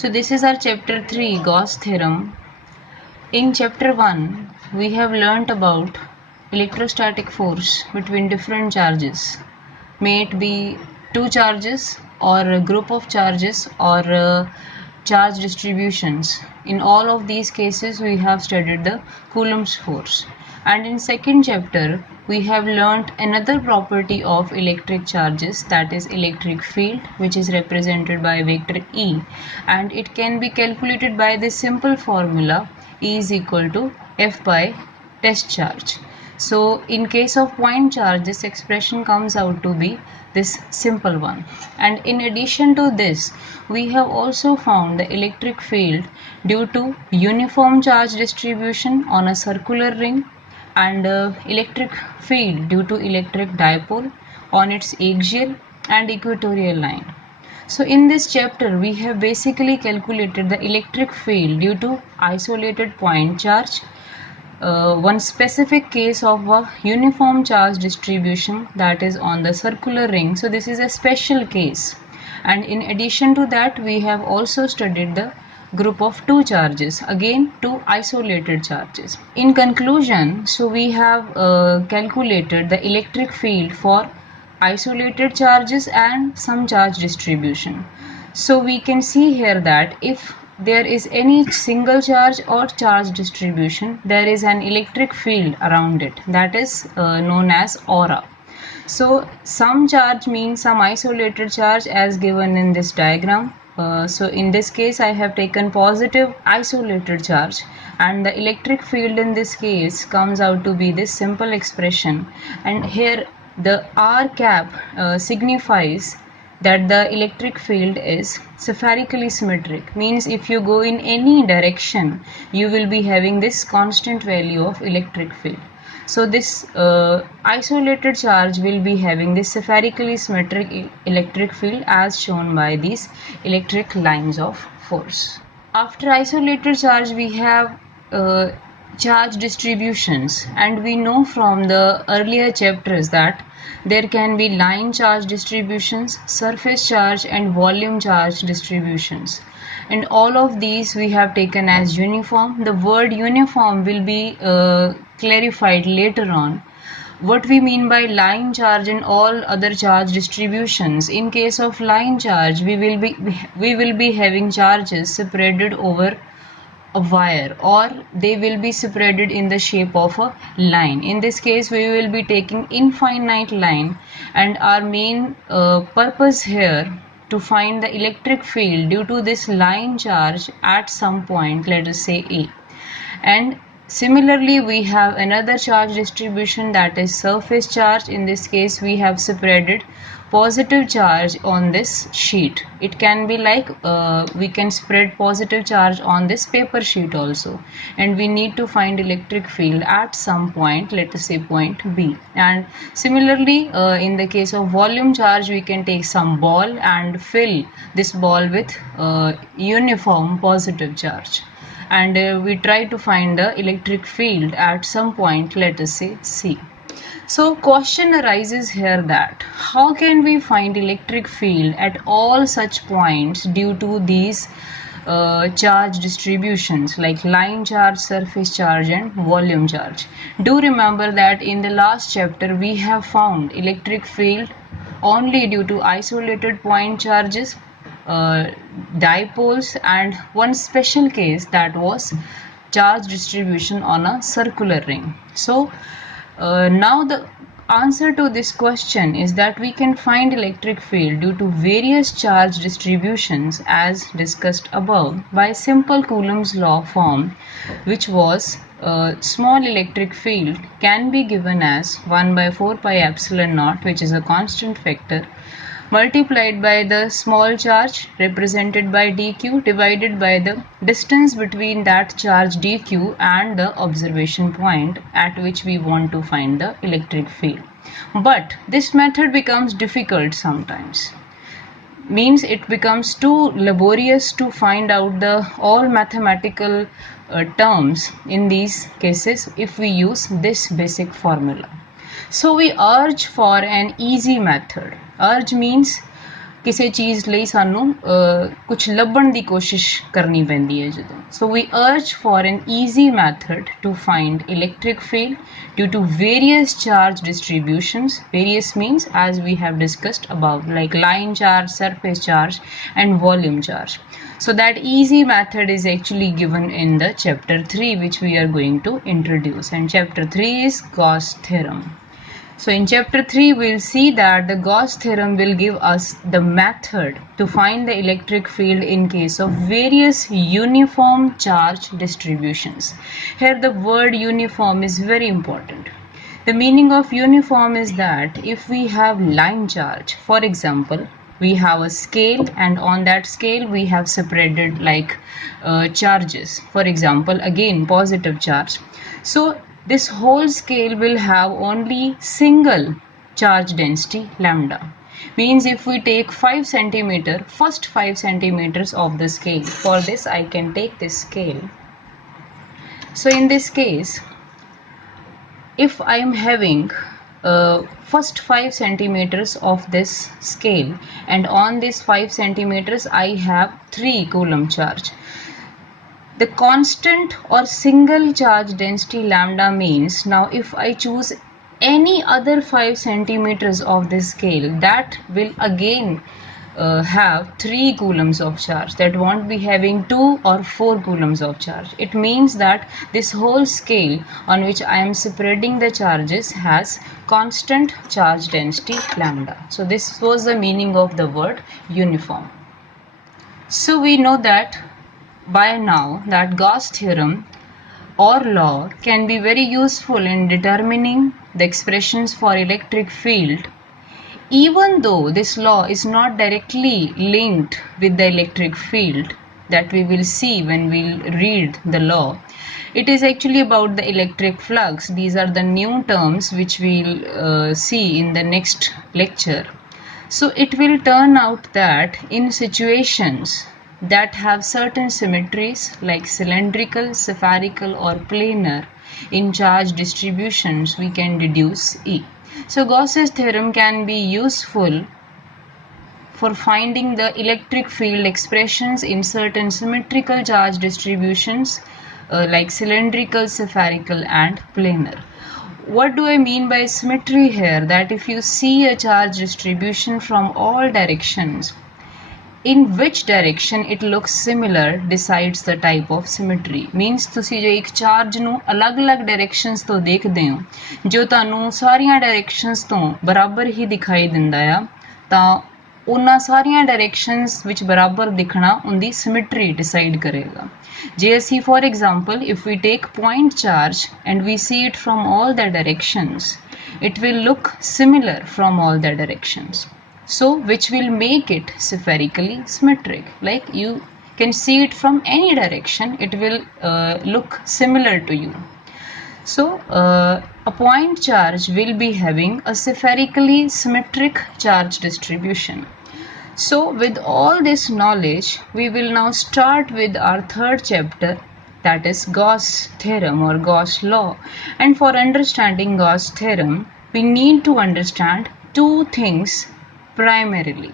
So this is our chapter 3, Gauss theorem. In chapter 1, we have learnt about electrostatic force between different charges. May it be two charges or a group of charges or charge distributions. In all of these cases, we have studied the Coulomb's force. And in second chapter, we have learnt another property of electric charges, that is electric field, which is represented by vector E, and it can be calculated by this simple formula: E is equal to F by test charge. So in case of point charge, this expression comes out to be this simple one. And in addition to this, we have also found the electric field due to uniform charge distribution on a circular ring, and electric field due to electric dipole on its axial and equatorial line. So in this chapter, we have basically calculated the electric field due to isolated point charge, one specific case of a uniform charge distribution, that is on the circular ring. So this is a special case. And in addition to that, we have also studied the group of two charges, again two isolated charges. In conclusion, so we have calculated the electric field for isolated charges and some charge distribution. So we can see here that if there is any single charge or charge distribution, there is an electric field around it, that is known as aura. So some charge means some isolated charge, as given in this diagram. So in this case, I have taken positive isolated charge, and the electric field in this case comes out to be this simple expression. And here the R cap signifies that the electric field is spherically symmetric, means if you go in any direction, you will be having this constant value of electric field. So this isolated charge will be having this spherically symmetric electric field as shown by these electric lines of force. After isolated charge, we have charge distributions, and we know from the earlier chapters that there can be line charge distributions, surface charge and volume charge distributions, and all of these we have taken as uniform. The word uniform will be clarified later on. What we mean by line charge and all other charge distributions: in case of line charge, we will be having charges separated over a wire, or they will be separated in the shape of a line. In this case, we will be taking infinite line, and our main purpose here to find the electric field due to this line charge at some point, let us say A. And similarly, we have another charge distribution, that is surface charge. In this case, we have separated positive charge on this sheet. It can be like we can spread positive charge on this paper sheet also, and we need to find electric field at some point, let us say point B. And similarly, in the case of volume charge, we can take some ball and fill this ball with uniform positive charge, and we try to find the electric field at some point, let us say C. So question arises here that how can we find electric field at all such points due to these charge distributions like line charge, surface charge and volume charge. Do remember that in the last chapter we have found electric field only due to isolated point charges, dipoles, and one special case, that was charge distribution on a circular ring. So now the answer to this question is that we can find electric field due to various charge distributions as discussed above by simple Coulomb's law form, which was small electric field can be given as 1 by 4 pi epsilon naught, which is a constant factor, multiplied by the small charge represented by dq, divided by the distance between that charge dq and the observation point at which we want to find the electric field. But this method becomes difficult sometimes, means it becomes too laborious to find out the all mathematical terms in these cases if we use this basic formula. So we urge for an easy method. Urge means ਕਿਸੇ ਚੀਜ਼ ਲਈ ਸਾਨੂੰ ਕੁਝ ਲੱਭਣ ਦੀ ਕੋਸ਼ਿਸ਼ ਕਰਨੀ ਪੈਂਦੀ ਹੈ ਜਦੋਂ so we urge for an easy method to find electric field due to various charge distributions. Various means as we have discussed above, like line charge, surface charge and volume charge. So that easy method is actually given in the chapter 3 which we are going to introduce, and chapter 3 is Gauss theorem. So in chapter 3 we'll see that the Gauss theorem will give us the method to find the electric field in case of various uniform charge distributions. Here the word uniform is very important. The meaning of uniform is that if we have line charge, for example, we have a scale and on that scale we have separated like charges. For example, again positive charge. So this whole scale will have only single charge density lambda. Means if we take 5 centimeter, first 5 centimeters of the scale, for this I can take this scale. So in this case, if I am having first 5 centimeters of this scale and on this 5 centimeters I have 3 coulomb charge. The constant or single charge density lambda means now if I choose any other 5 centimeters of this scale, that will again have 3 coulombs of charge. That won't be having 2 or 4 coulombs of charge. It means that this whole scale on which I am spreading the charges has constant charge density lambda. So this was the meaning of the word uniform. So we know that by now that Gauss theorem or law can be very useful in determining the expressions for electric field, even though this law is not directly linked with the electric field that we will see when we'll read the law. It is actually about the electric flux. These are the new terms which we'll see in the next lecture. So it will turn out that in situations that have certain symmetries like cylindrical, spherical or planar in charge distributions, we can deduce E. So Gauss's theorem can be useful for finding the electric field expressions in certain symmetrical charge distributions like cylindrical, spherical and planar. What do I mean by symmetry here? That if you see a charge distribution from all directions, in which direction it looks similar decides the type of symmetry. Means ਤੁਸੀਂ ਜੇ ਇੱਕ charge ਨੂੰ ਅਲੱਗ-ਅਲੱਗ directions ਤੋਂ ਦੇਖਦੇ ਹੋ ਜੋ ਤੁਹਾਨੂੰ ਸਾਰੀਆਂ ਡਾਇਰੈਕਸ਼ਨਸ ਤੋਂ ਬਰਾਬਰ ਹੀ ਦਿਖਾਈ ਦਿੰਦਾ ਆ ਤਾਂ ਉਹਨਾਂ ਸਾਰੀਆਂ ਡਾਇਰੈਕਸ਼ਨਸ ਵਿੱਚ ਬਰਾਬਰ ਦਿਖਣਾ ਉਹਦੀ ਸਿਮੈਟਰੀ ਡਿਸਾਈਡ ਕਰੇਗਾ। ਜੇ ਅਸੀਂ for example if we take point charge and we see it from all the directions, it will look similar from all the directions. So which will make it spherically symmetric. Like you can see it from any direction, it will look similar to you. So a point charge will be having a spherically symmetric charge distribution. So with all this knowledge, we will now start with our third chapter, that is Gauss theorem or Gauss law. And for understanding Gauss theorem, we need to understand two things primarily.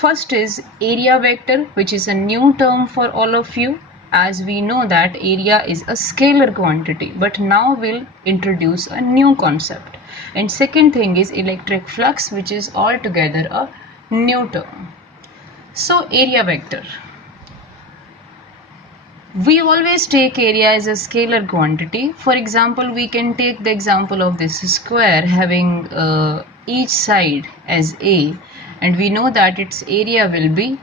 First is area vector, which is a new term for all of you, as we know that area is a scalar quantity, but now we'll introduce a new concept. And second thing is electric flux, which is altogether a new term. So area vector, we always take area as a scalar quantity. For example, we can take the example of this square having each side as a, and we know that its area will be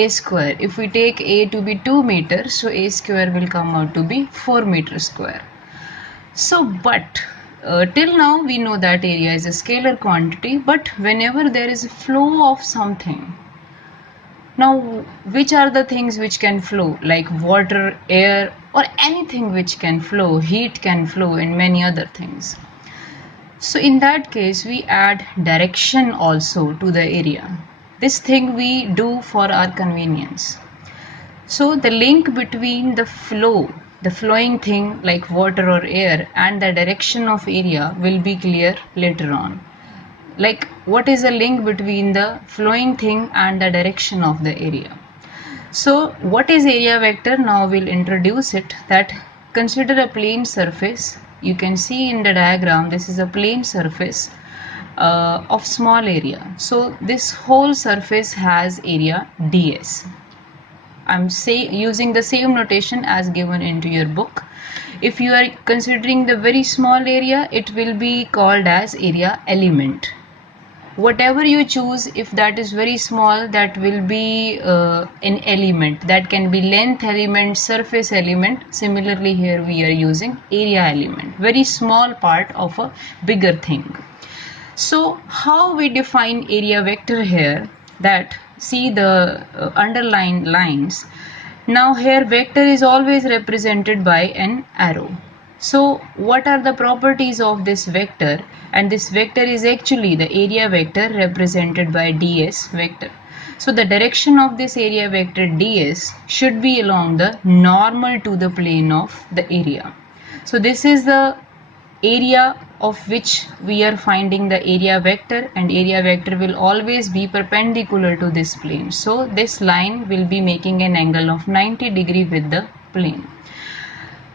a square. If we take a to be 2 meters, so a square will come out to be 4 meters square. So but till now we know that area is a scalar quantity, but whenever there is a flow of something, now which are the things which can flow, like water, air or anything which can flow, heat can flow and many other things. So in that case we add direction also to the area. This thing we do for our convenience. So the link between the flow, the flowing thing like water or air, and the direction of area will be clear later on. Like what is the link between the flowing thing and the direction of the area. So what is area vector? Now we'll introduce it. That consider a plane surface. You can see in the diagram, this is a plane surface of small area. So this whole surface has area ds. I'm using the same notation as given into your book. If you are considering the very small area, it will be called as area element. Whatever you choose, if that is very small, that will be an element. That can be length element, surface element. Similarly here we are using area element, very small part of a bigger thing. So how we define area vector here? That see the underlined lines. Now here vector is always represented by an arrow. So what are the properties of this vector? And this vector is actually the area vector represented by ds vector. So the direction of this area vector ds should be along the normal to the plane of the area. So this is the area of which we are finding the area vector, and area vector will always be perpendicular to this plane. So this line will be making an angle of 90 degree with the plane.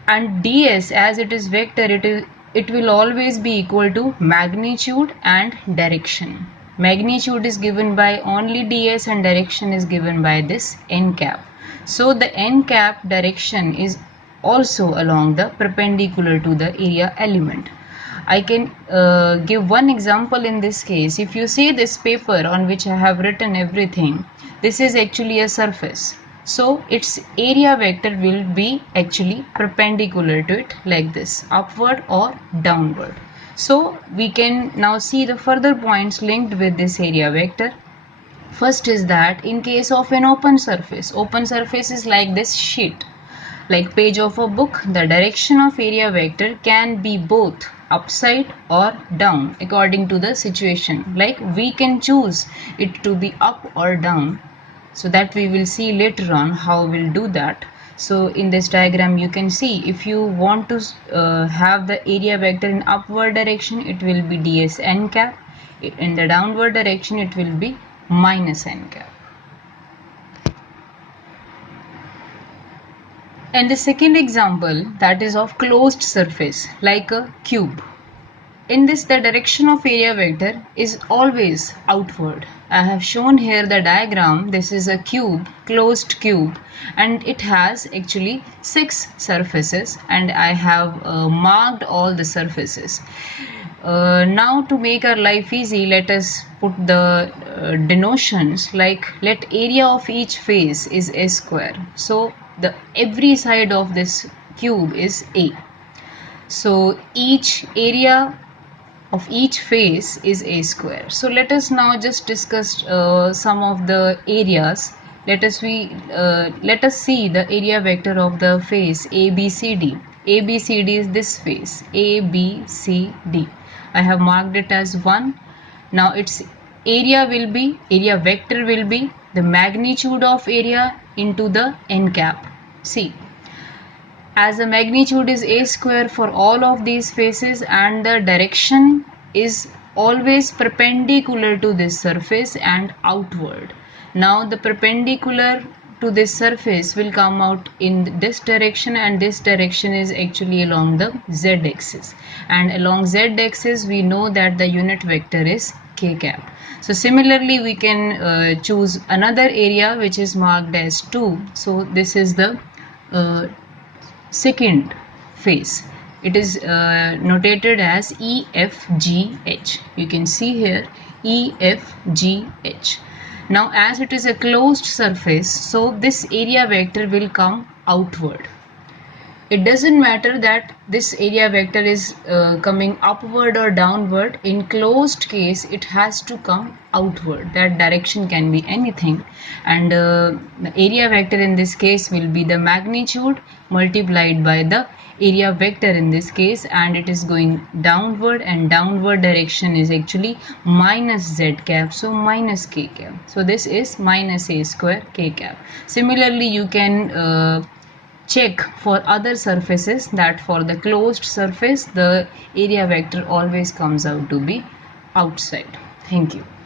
And ds, as it is vector, it will always be equal to magnitude and direction. Magnitude is given by only ds and direction is given by this n cap. So the n cap direction is also along the perpendicular to the area element. I can give one example in this case. If you see this paper on which I have written everything, this is actually a surface. So its area vector will be actually perpendicular to it, like this, upward or downward. So we can now see the further points linked with this area vector. First is that in case of an open surface is like this sheet, like page of a book. The direction of area vector can be both upside or down according to the situation. Like we can choose it to be up or down. So that we will see later on how we'll do that. So in this diagram you can see, if you want to have the area vector in upward direction, it will be ds n cap. In the downward direction it will be minus n cap. And the second example, that is of closed surface like a cube. In this, the direction of area vector is always outward. I have shown here the diagram. This is a cube, closed cube, and it has actually 6 surfaces, and I have marked all the surfaces. Now to make our life easy, let us put the denotions, like let area of each face is a square. So the every side of this cube is a. So each area of each face is a square. So let us now just discuss some of the areas. Let us see the area vector of the face ABCD. ABCD is this face ABCD. I have marked it as 1. Now its area vector will be the magnitude of area into the n cap. See, as the magnitude is a square for all of these faces and the direction is always perpendicular to this surface and outward. Now the perpendicular to this surface will come out in this direction, and this direction is actually along the z-axis, and along z-axis we know that the unit vector is k cap. So similarly we can choose another area which is marked as 2. So this is the second face. It is notated as EFGH. You can see here EFGH. Now as it is a closed surface, so this area vector will come outward. It doesn't matter that this area vector is coming upward or downward. In closed case it has to come outward. That direction can be anything, and the area vector in this case will be the magnitude multiplied by the area vector in this case, and it is going downward, and downward direction is actually minus z cap, so minus k cap. So this is minus a square k cap. Similarly you can check for other surfaces that for the closed surface the area vector always comes out to be outside. Thank you.